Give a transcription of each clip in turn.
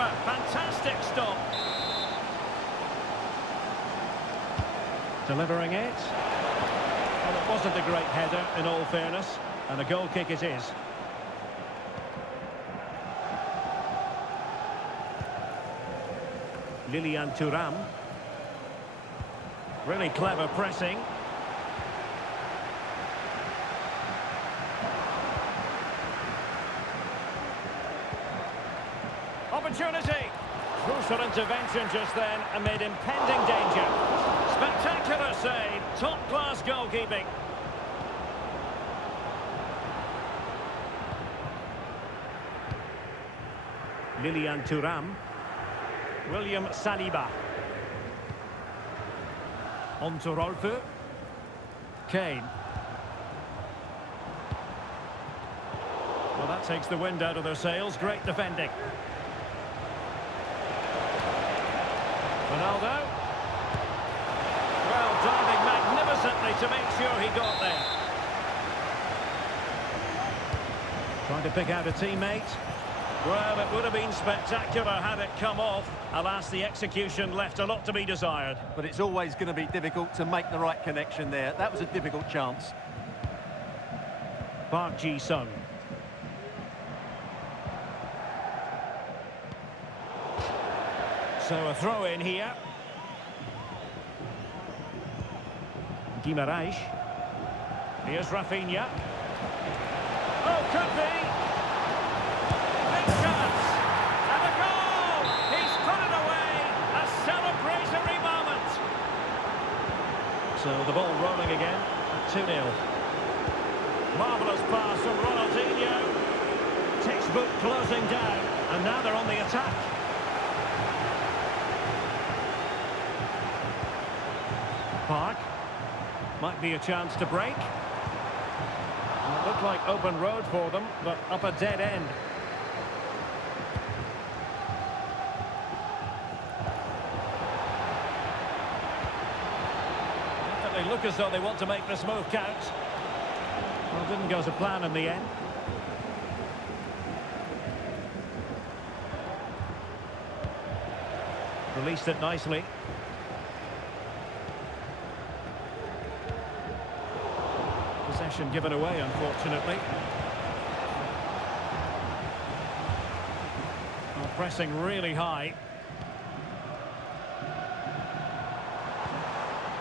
keeper. Fantastic stop. Delivering it. Well, it wasn't a great header, in all fairness. And a goal kick it is. Lilian Thuram. Really clever pressing. Opportunity. Crucial intervention just then amid impending danger. Spectacular save. Top-class goalkeeping. Lilian Thuram. William Saliba. On to Rolfö. Kane. Well, that takes the wind out of their sails. Great defending. Ronaldo. Well, diving magnificently to make sure he got there. Trying to pick out a teammate. Well, it would have been spectacular had it come off. Alas, the execution left a lot to be desired. But it's always going to be difficult to make the right connection there. That was a difficult chance. Park Ji-sung. So a throw in here. Guimaraes. Here's Rafinha. Oh, could be. Big chance. And a goal. He's put it away. A celebratory moment. So the ball rolling again at 2-0. Marvellous pass from Ronaldinho. Textbook closing down. And now they're on the attack. Park. Might be a chance to break. And it looked like open road for them, but up a dead end. They look as though they want to make this move count. Well, didn't go to plan in the end. Released it nicely. Possession given away, unfortunately. Oh, pressing really high.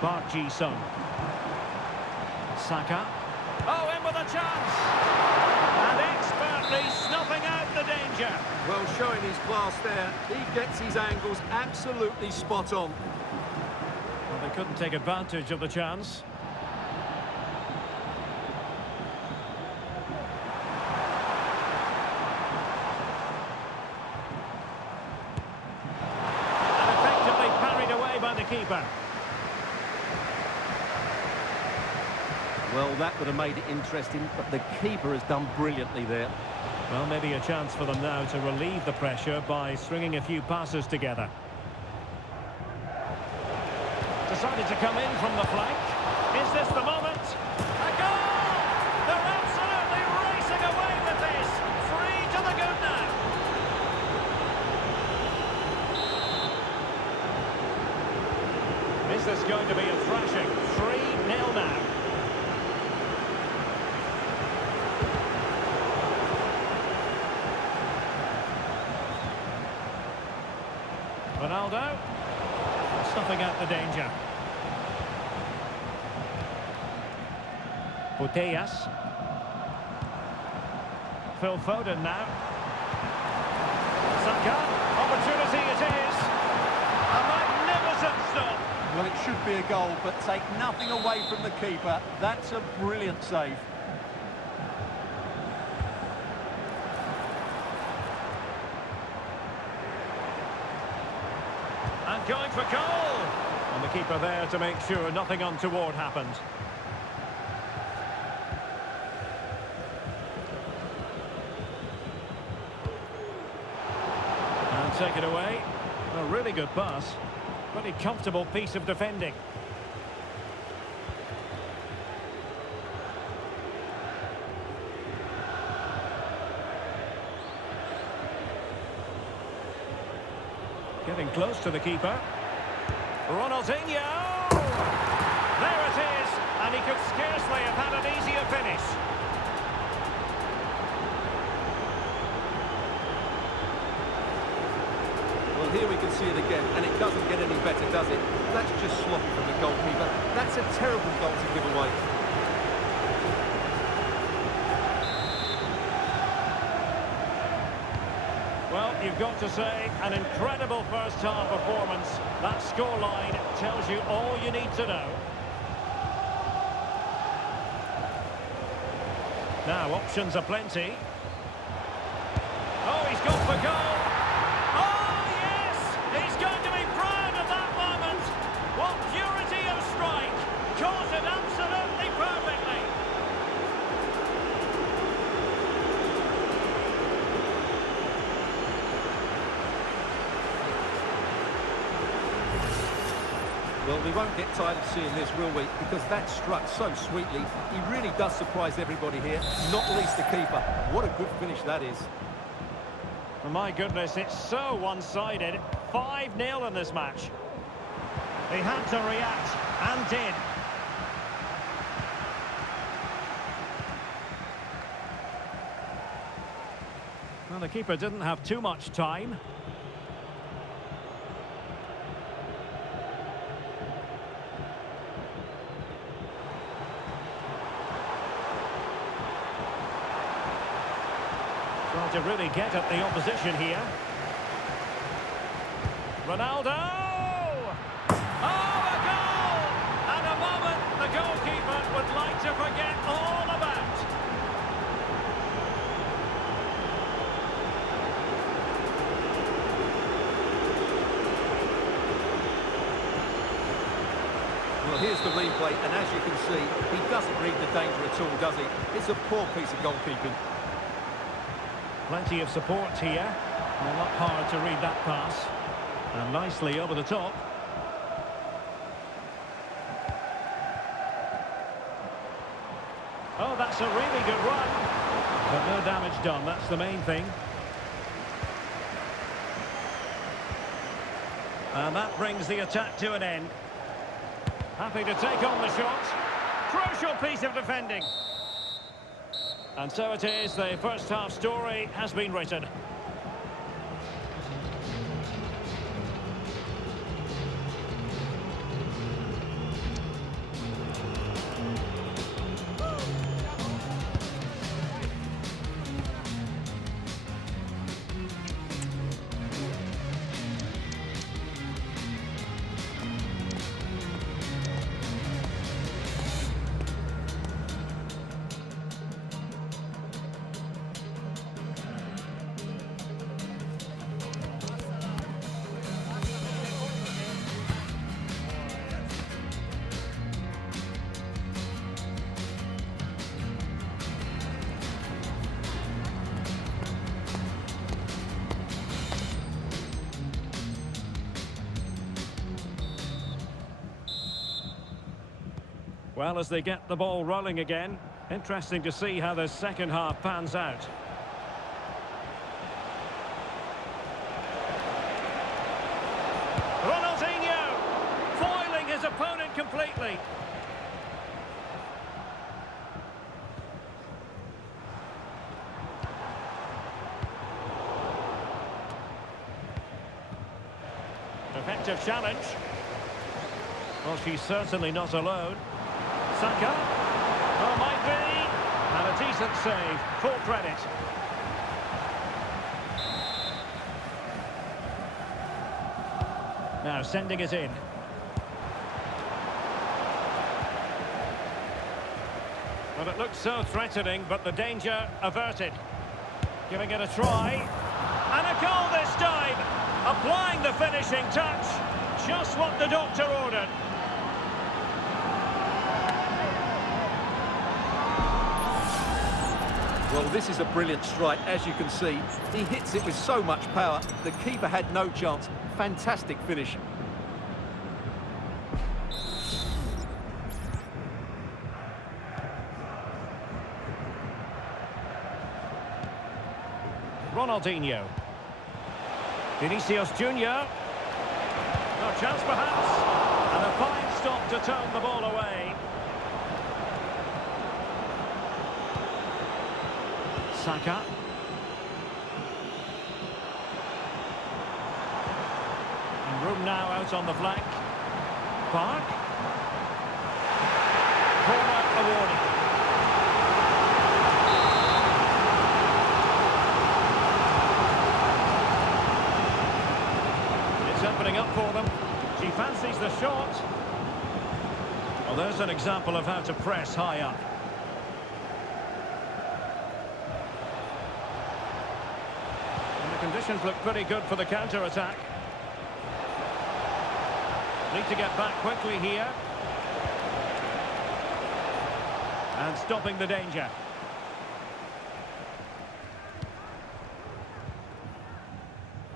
Park Ji-sung. Saka. Oh, in with a chance! And expertly snuffing out the danger. Well, showing his class there. He gets his angles absolutely spot on. Well, they couldn't take advantage of the chance. By the keeper. Well, that would have made it interesting, but the keeper has done brilliantly there. Well, maybe a chance for them now to relieve the pressure by stringing a few passes together. Decided to come in from the flank. Is this the moment? A goal! They're absolutely racing away with this. 3 to the good now. Is this going to be a thrashing? 3-0 now. Ronaldo. Stuffing out the danger. Putellas. Phil Foden now. Saka. Opportunity it is. A magnificent stop. Well, it should be a goal, but take nothing away from the keeper. That's a brilliant save. And going for goal. And the keeper there to make sure nothing untoward happened. And take it away. A really good pass. Pretty comfortable piece of defending. Getting close to the keeper. Ronaldinho! There it is, and he could scarcely have had an easier finish. Well, here we can see it again, and it doesn't get any better, does it? That's just sloppy from the goalkeeper. That's a terrible goal to give away. Well, you've got to say, an incredible first-half performance. That scoreline tells you all you need to know. Now, options are plenty. Oh, he's gone for goal. Oh, yes! He's going to be proud of that moment. What purity of strike. Caught it absolutely perfectly. Well, we won't get tired of seeing this, will we? Because that struck so sweetly. He really does surprise everybody here, not least the keeper. What a good finish that is. Oh, my goodness, it's so one-sided. 5-0 in this match. He had to react, and did. Well, the keeper didn't have too much time. Trying to really get at the opposition here. Ronaldo! Oh, a goal! And a moment the goalkeeper would like to forget all about. Well, here's the replay, and as you can see, he doesn't read the danger at all, does he? It's a poor piece of goalkeeping. Plenty of support here. Well, not hard to read that pass. And nicely over the top. Oh, that's a really good run. But no damage done, that's the main thing. And that brings the attack to an end. Happy to take on the shot. Crucial piece of defending. And so it is, the first half story has been written. Well, as they get the ball rolling again, interesting to see how the second half pans out. Ronaldinho, foiling his opponent completely. Effective challenge. Well, she's certainly not alone. Saka. Oh, might be. And a decent save. Full credit. Now sending it in. Well, it looks so threatening, but the danger averted. Giving it a try. And a goal this time. Applying the finishing touch. Just what the doctor ordered. Well, this is a brilliant strike, as you can see. He hits it with so much power. The keeper had no chance. Fantastic finish. Ronaldinho. Vinicius Junior. No chance perhaps. And a fine stop to turn the ball away. Saka. And room now out on the flank. Park. Corner awarded. It's opening up for them. She fancies the shot. Well, there's an example of how to press high up. And the conditions look pretty good for the counter-attack. Need to get back quickly here. And stopping the danger.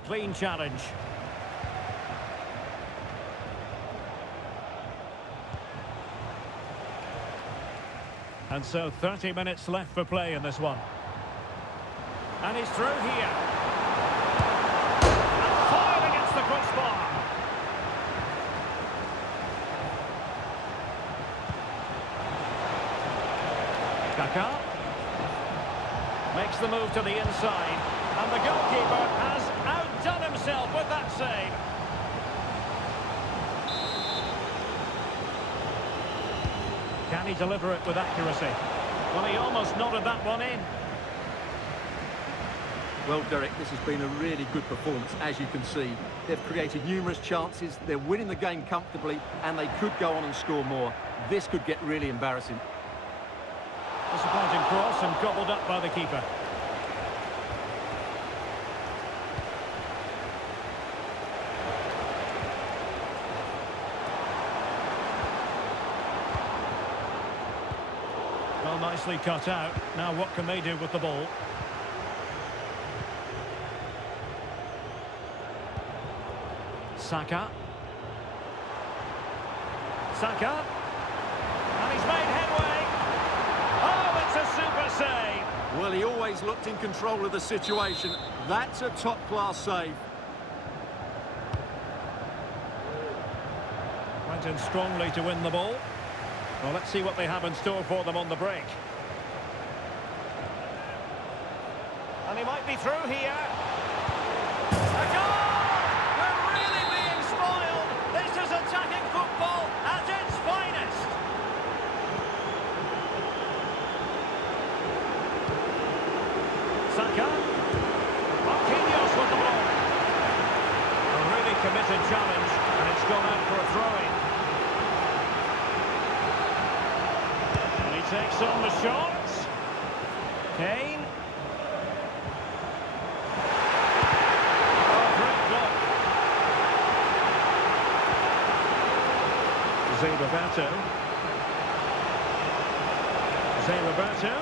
Clean challenge. And so 30 minutes left for play in this one. And he's through here. And fired against the crossbar. Kaka makes the move to the inside, and the goalkeeper has outdone himself with that save. Can he deliver it with accuracy? Well, he almost nodded that one in. Well, Derek, this has been a really good performance, as you can see. They've created numerous chances, they're winning the game comfortably, and they could go on and score more. This could get really embarrassing. Disappointing cross and gobbled up by the keeper. Well, nicely cut out. Now what can they do with the ball? Saka. Saka. And he's made headway. Oh, it's a super save. Well, he always looked in control of the situation. That's a top-class save. Went in strongly to win the ball. Well, let's see what they have in store for them on the break. And he might be through here. A goal! We're really being spoiled. This is attacking football at its finest. Saka. Marquinhos with the ball. A really committed challenge, and it's gone out for a throw-in. And he takes on the shots. Kane. Oh, great block. Roberto. Roberto.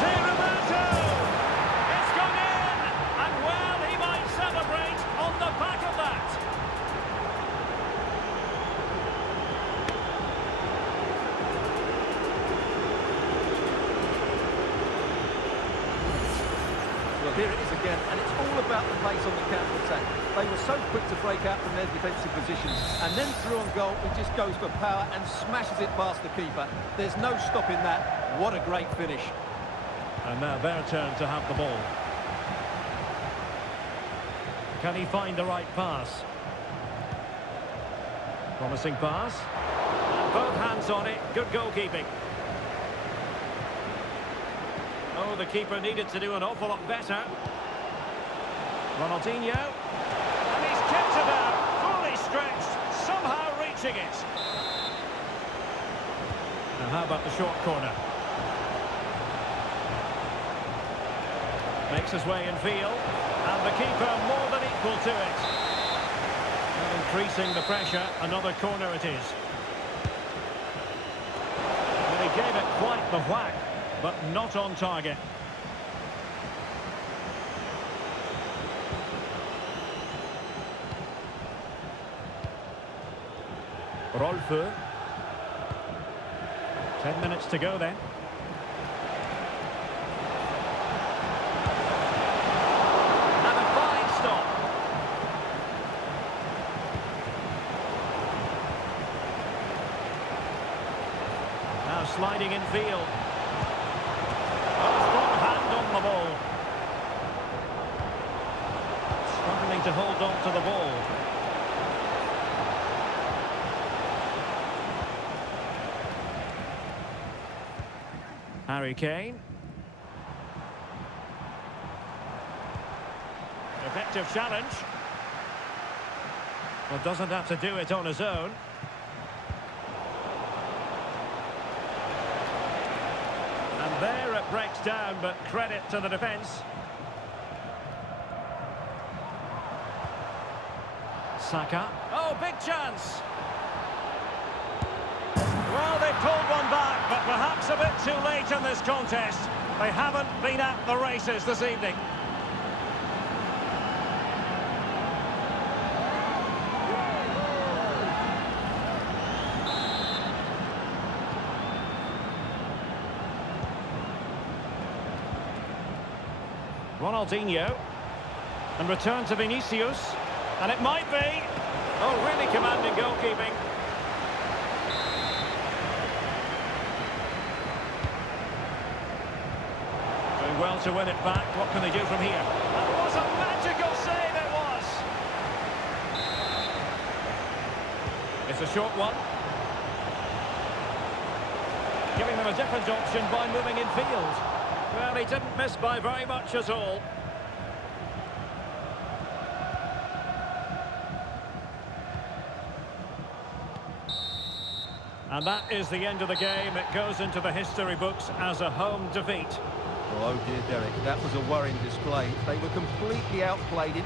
Roberto! It's gone in! And well, he might celebrate on the back of that. Well, here it is again, and it's all about the pace on the counter-attack. They were so quick to break out from their defensive positions, and then through on goal, he just goes for power and smashes it past the keeper. There's no stopping that. What a great finish. And now their turn to have the ball. Can he find the right pass? Promising pass. And both hands on it. Good goalkeeping. Oh, the keeper needed to do an awful lot better. Ronaldinho. And he's kept it out. Fully stretched. Somehow reaching it. Now how about the short corner? Makes his way in field. And the keeper more than equal to it. And increasing the pressure. Another corner it is. Well, he gave it quite the whack, but not on target. Rolfö. 10 minutes to go then. And a fine stop. attacking in field. Oh, strong hand on the ball. Struggling to hold on to the ball. Harry Kane. Effective challenge. Well, doesn't have to do it on his own. And there it breaks down, but credit to the defence. Saka. Oh, big chance. Well, they pulled one back, but perhaps a bit too late in this contest. They haven't been at the races this evening. Ronaldinho. And return to Vinicius. And it might be. Oh, really commanding goalkeeping. Doing well to win it back. What can they do from here? That was a magical save, it was. It's a short one. Giving them a different option by moving in field. Well, he didn't miss by very much at all. And that is the end of the game. It goes into the history books as a home defeat. Oh dear, Derek, that was a worrying display. They were completely outplayed in